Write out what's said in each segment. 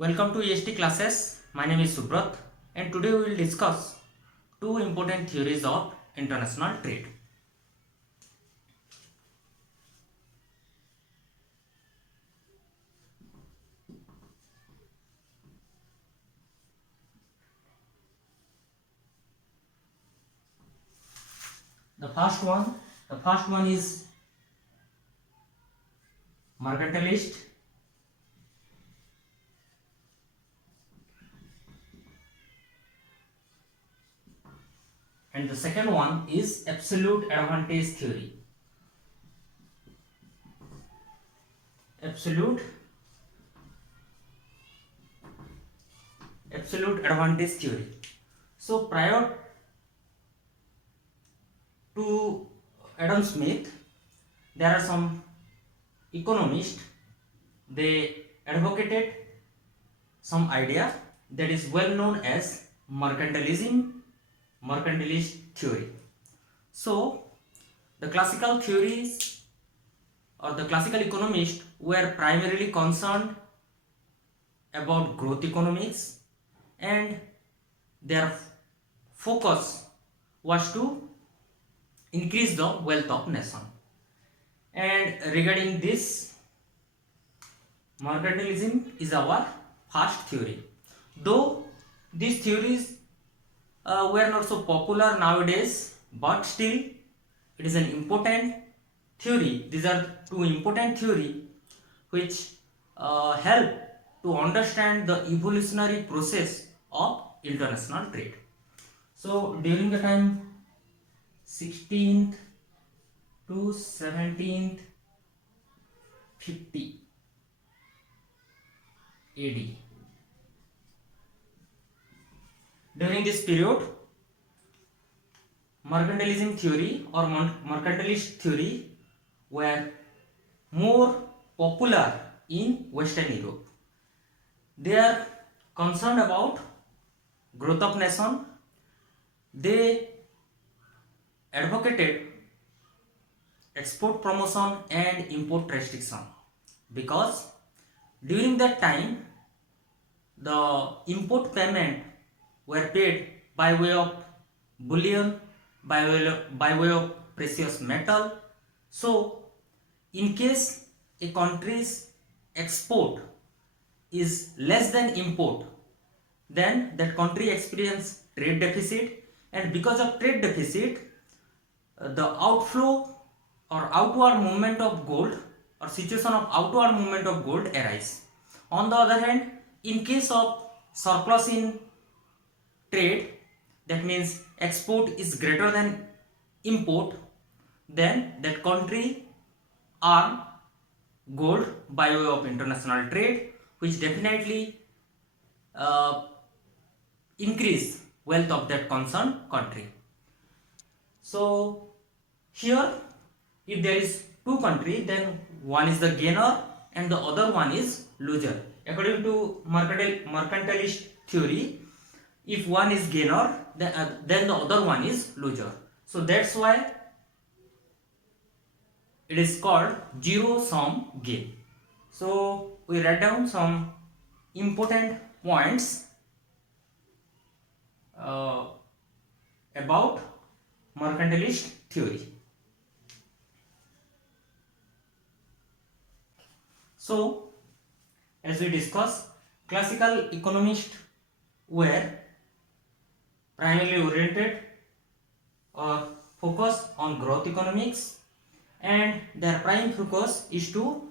Welcome to EST classes. My name is Subrat and today we will discuss two important theories of international trade. The first one is mercantilist, and the second one is absolute advantage theory. Absolute advantage theory. So prior to Adam Smith, there are some economists. They advocated some idea that is well known as mercantilist theory. So the classical theories or the classical economists were primarily concerned about growth economics, and their focus was to increase the wealth of nation. And regarding this, mercantilism is our first theory. Though these theories were not so popular nowadays, but still it is an important theory. These are two important theory which help to understand the evolutionary process of international trade. So during the time 16th to 17th 50 AD, during this period, mercantilism theory or mercantilist theory were more popular in Western Europe. They are concerned about growth of nation. They advocated export promotion and import restriction, because during that time the import payment were paid by way of bullion, by way of precious metal. So in case a country's export is less than import, then that country experience trade deficit, and because of trade deficit, the outflow or outward movement of gold or situation of outward movement of gold arise. On the other hand, in case of surplus in trade, that means export is greater than import, then that country earn gold by way of international trade, which definitely increase wealth of that concerned country. So here, if there is two countries, then one is the gainer and the other one is loser. According to mercantilist theory, if one is gainer, then the other one is loser. So that's why it is called zero sum game. So we write down some important points about mercantilist theory. So as we discussed, classical economists were primarily oriented or focused on growth economics, and their prime focus is to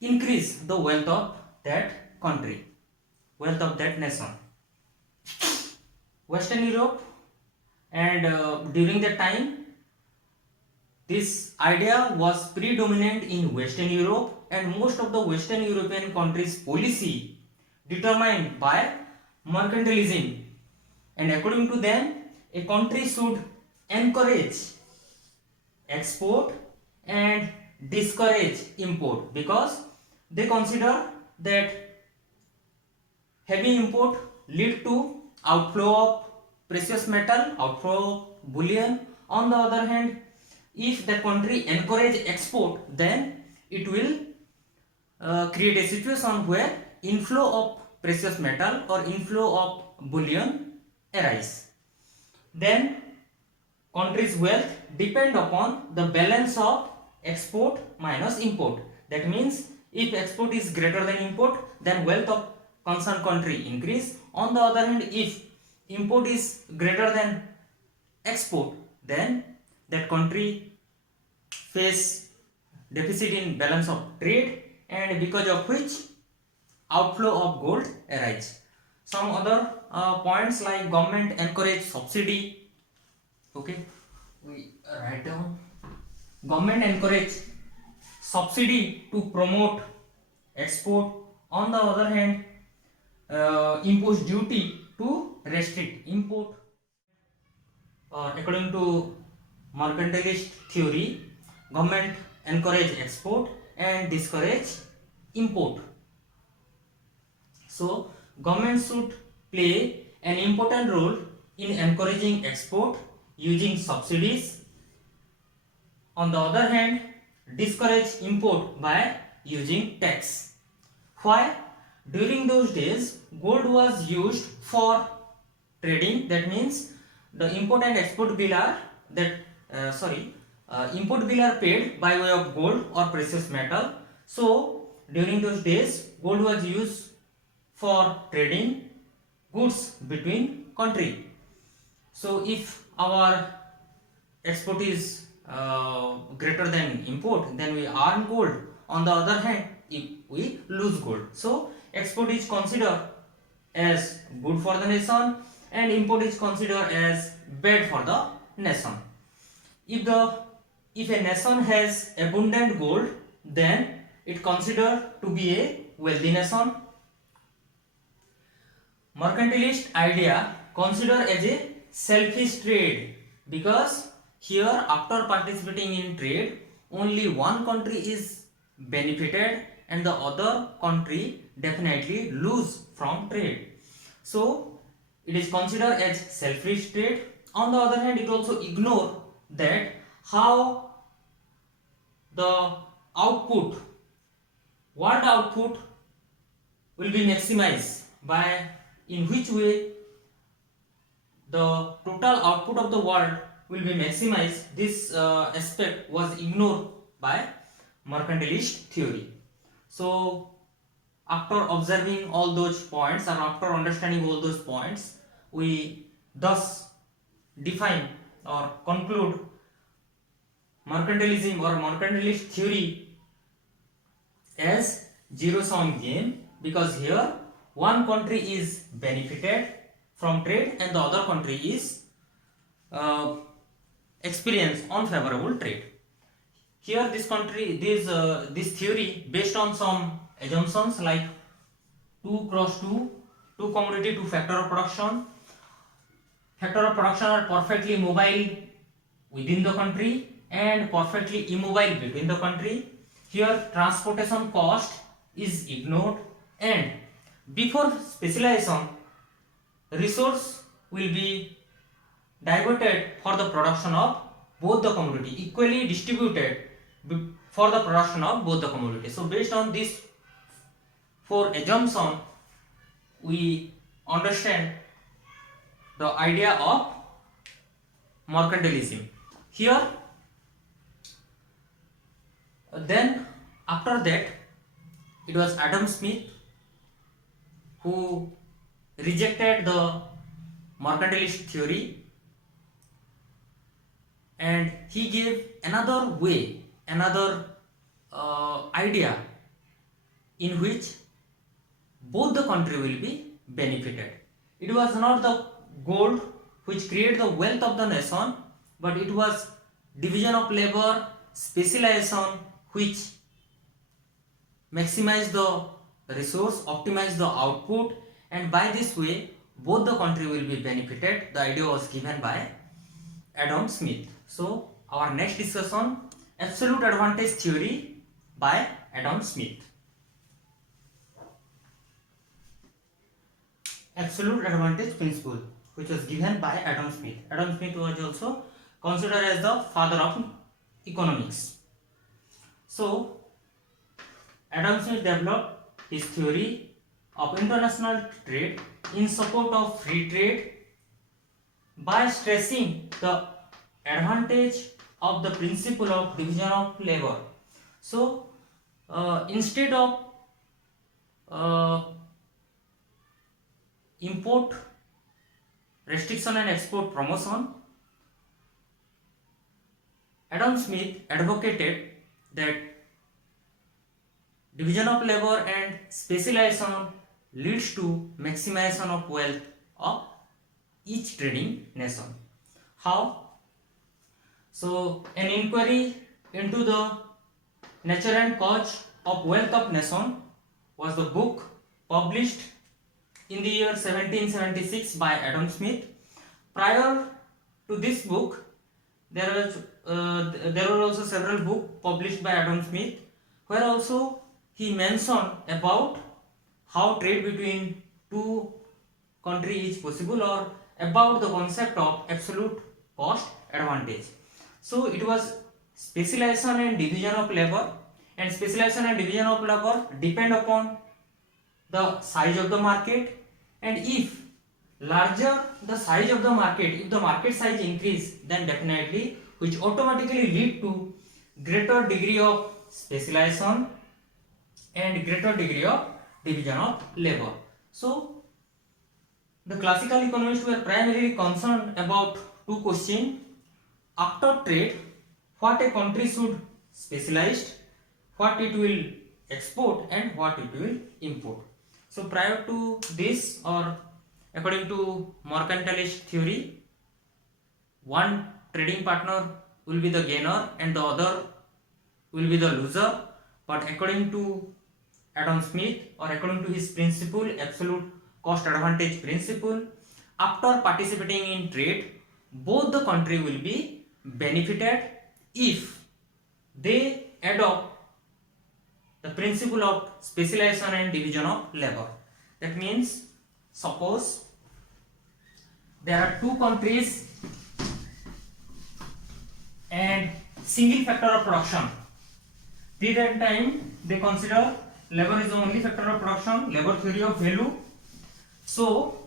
increase the wealth of that country, wealth of that nation. Western Europe, and during that time this idea was predominant in Western Europe, and most of the Western European countries' policy determined by mercantilism, and according to them, a country should encourage export and discourage import, because they consider that heavy import lead to outflow of precious metal, outflow of bullion. On the other hand, if the country encourage export, then it will create a situation where inflow of precious metal or inflow of bullion arise. Then country's wealth depend upon the balance of export minus import. That means if export is greater than import, then wealth of concerned country increase. On the other hand, if import is greater than export, then that country face deficit in balance of trade, and because of which outflow of gold arise. Some other points like government encourage subsidy. Okay, we write down. Government encourage subsidy to promote export. On the other hand, impose duty to restrict import. According to mercantilist theory, government encourage export and discourage import. So government should play an important role in encouraging export using subsidies. On the other hand, discourage import by using tax. Why? During those days, gold was used for trading. That means the import and export bill are import bill are paid by way of gold or precious metal. So during those days, gold was used for trading goods between country. So if our export is greater than import, then we earn gold. On the other hand, if we lose gold, so export is considered as good for the nation and import is considered as bad for the nation. If a nation has abundant gold, then it considered to be a wealthy nation. Mercantilist idea considered as a selfish trade, because here after participating in trade, only one country is benefited and the other country definitely lose from trade. So it is considered as selfish trade. On the other hand, it also ignore that how the output, world output will be maximized, by in which way the total output of the world will be maximized. This aspect was ignored by mercantilist theory. So after observing all those points or after understanding all those points, we thus define or conclude mercantilism or mercantilist theory as zero-sum game, because here one country is benefited from trade and the other country is experience unfavorable trade. Here this theory based on some assumptions like 2 cross 2, 2 commodity, 2 factor of production. Factor of production are perfectly mobile within the country and perfectly immobile between the country. Here transportation cost is ignored, and before specialization, resource will be diverted for the production of both the commodity, equally distributed for the production of both the commodity. So based on this 4 assumption, we understand the idea of mercantilism. Here then after that, it was Adam Smith who rejected the mercantilist theory, and he gave another way, another idea in which both the country will be benefited. It was not the gold which created the wealth of the nation, but it was division of labor, specialization, which maximize the resource, optimize the output, and by this way both the country will be benefited. The idea was given by Adam Smith. So our next discussion, absolute advantage theory by Adam Smith. Absolute advantage principle, which was given by Adam Smith. Adam Smith was also considered as the father of economics. So Adam Smith developed his theory of international trade in support of free trade by stressing the advantage of the principle of division of labor. So, instead of uh, import restriction and export promotion, Adam Smith advocated that division of labor and specialization leads to maximization of wealth of each trading nation. How? So, an inquiry into the nature and cause of wealth of nation was the book published in the year 1776 by Adam Smith. Prior to this book, there were also several books published by Adam Smith, where also he mentioned about how trade between two countries is possible, or about the concept of absolute cost advantage. So it was specialization and division of labor, and specialization and division of labor depend upon the size of the market, and if larger the size of the market, if the market size increase, then definitely which automatically lead to greater degree of specialization and greater degree of division of labor. So the classical economists were primarily concerned about two questions: after trade, what a country should specialize, what it will export, and what it will import. So prior to this, or according to mercantilist theory, one trading partner will be the gainer and the other will be the loser. But according to Adam Smith, or according to his principle, absolute cost advantage principle, after participating in trade, both the country will be benefited if they adopt the principle of specialization and division of labor. That means, suppose there are two countries and single factor of production. Till that time they consider labor is the only factor of production, labor theory of value. So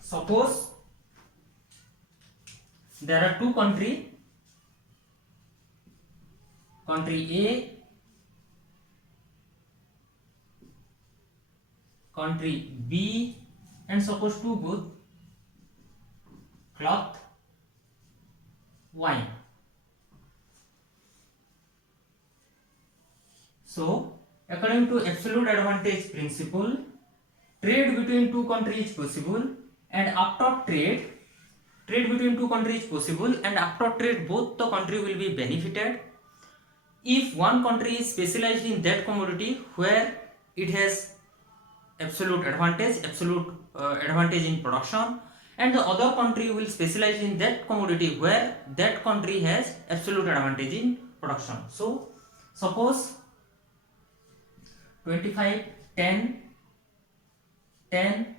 suppose there are two country A, country B, and suppose two goods, cloth, wine. So according to absolute advantage principle, trade between two countries is possible, and after trade between two countries is possible, and after trade both the country will be benefited if one country is specialized in that commodity where it has absolute advantage in production, and the other country will specialize in that commodity where that country has absolute advantage in production. So suppose 25 10 10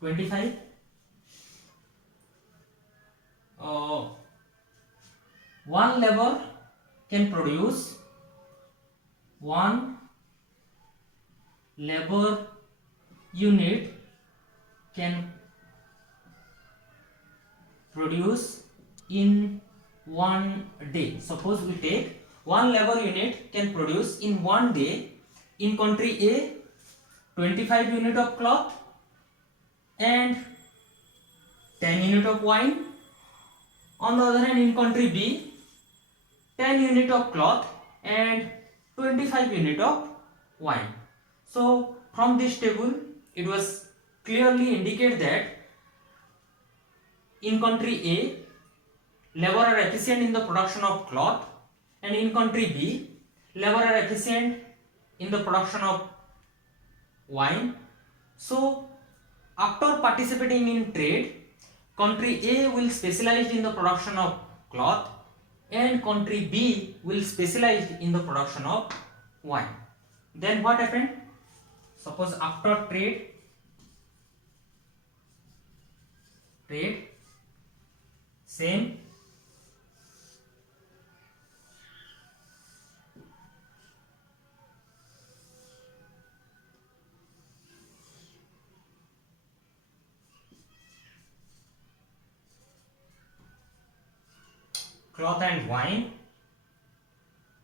25, one labor can produce, one labor unit can produce in one day. Suppose we take one labor unit can produce in one day in country A 25 unit of cloth and 10 unit of wine. On the other hand, in country B 10 unit of cloth and 25 unit of wine. So from this table it was clearly indicated that in country A labor are efficient in the production of cloth, and in country B labor are efficient in the production of wine. So after participating in trade, country A will specialize in the production of cloth and country B will specialize in the production of wine. Then what happened? Suppose after trade same, cloth and wine,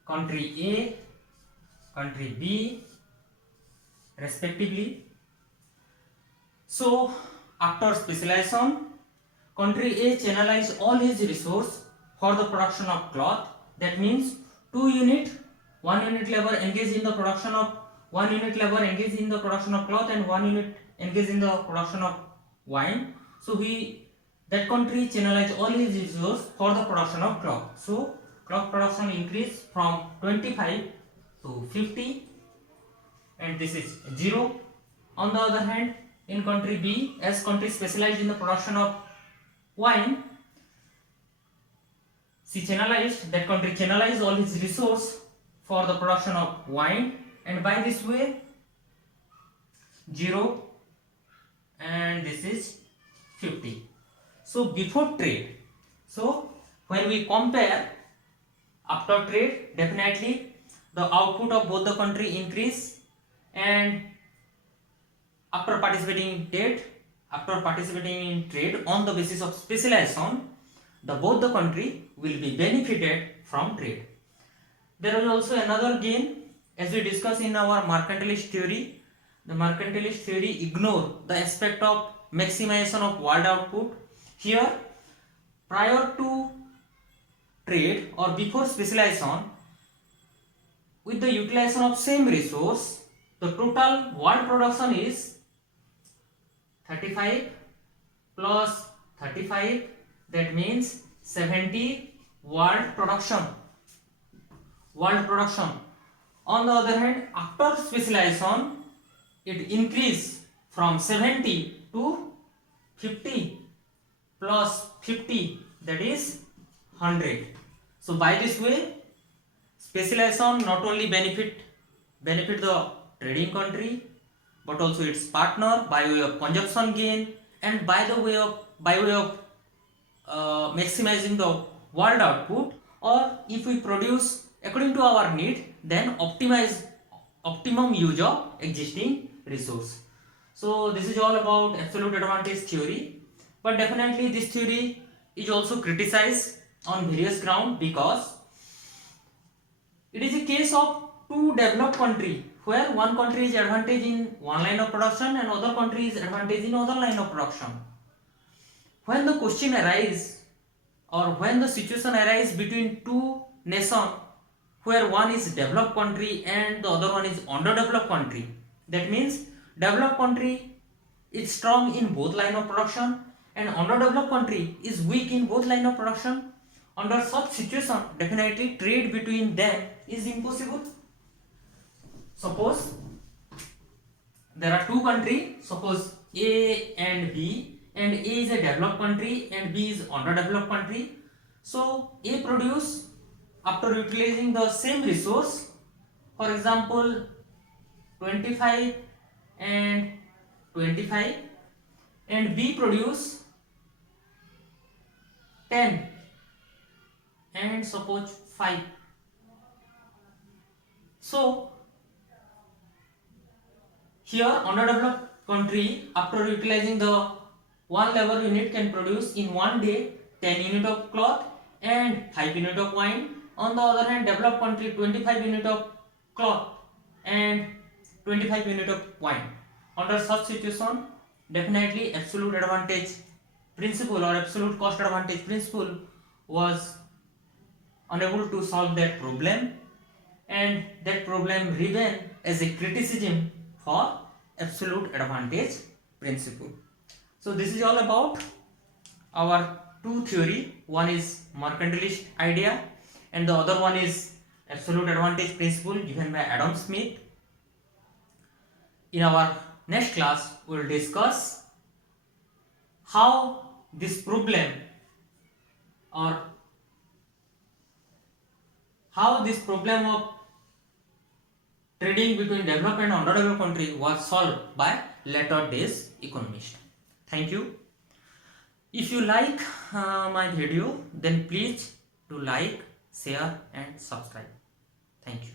country A, country B, respectively. So, after specialization, country A channelized all his resource for the production of cloth. That means 1 unit labor engaged in the production of 1 unit labor engaged in the production of cloth and 1 unit engaged in the production of wine. So that country channelized all his resource for the production of cloth. So cloth production increased from 25 to 50, and this is 0. On the other hand, in country B, as country specialized in the production of wine, that country channelized all its resource for the production of wine, and by this way 0, and this is 50. So before trade, so when we compare after trade, definitely the output of both the country increase, and after participating in trade on the basis of specialization, both the country will be benefited from trade. There is also another gain, as we discussed in our mercantilist theory. The mercantilist theory ignore the aspect of maximization of world output. Here, prior to trade or before specialization, with the utilization of same resource, the total world production is 35 plus 35, that means 70 world production. On the other hand, after specialization, it increased from 70 to 50 plus 50, that is 100. So by this way, specialization not only benefit the trading country, but also its partner by way of consumption gain, and by way of maximizing the world output, or if we produce according to our need, then optimum use of existing resource. So this is all about absolute advantage theory, but definitely this theory is also criticized on various grounds, because it is a case of two developed country, where one country is advantage in one line of production and other country is advantage in other line of production. When the question arises, or when the situation arises between two nations, where one is developed country and the other one is underdeveloped country, that means developed country is strong in both line of production and underdeveloped country is weak in both line of production. Under such situation, definitely trade between them is impossible. Suppose there are two countries, suppose A and B, and A is a developed country and B is underdeveloped country. So A produce after utilizing the same resource, for example 25 and 25, and B produce 10 and suppose 5. So here underdeveloped country, after utilizing the one labor unit, can produce in one day 10 unit of cloth and 5 unit of wine. On the other hand, developed country 25 unit of cloth and 25 unit of wine. Under such situation, definitely absolute advantage principle or absolute cost advantage principle was unable to solve that problem, and that problem remained as a criticism for absolute advantage principle. So this is all about our two theory. One is mercantilist idea and the other one is absolute advantage principle given by Adam Smith. In our next class, we will discuss how this problem or how this problem of trading between developed and underdeveloped country was solved by later days economists. Thank you. If you like my video, then please do like, share and subscribe. Thank you.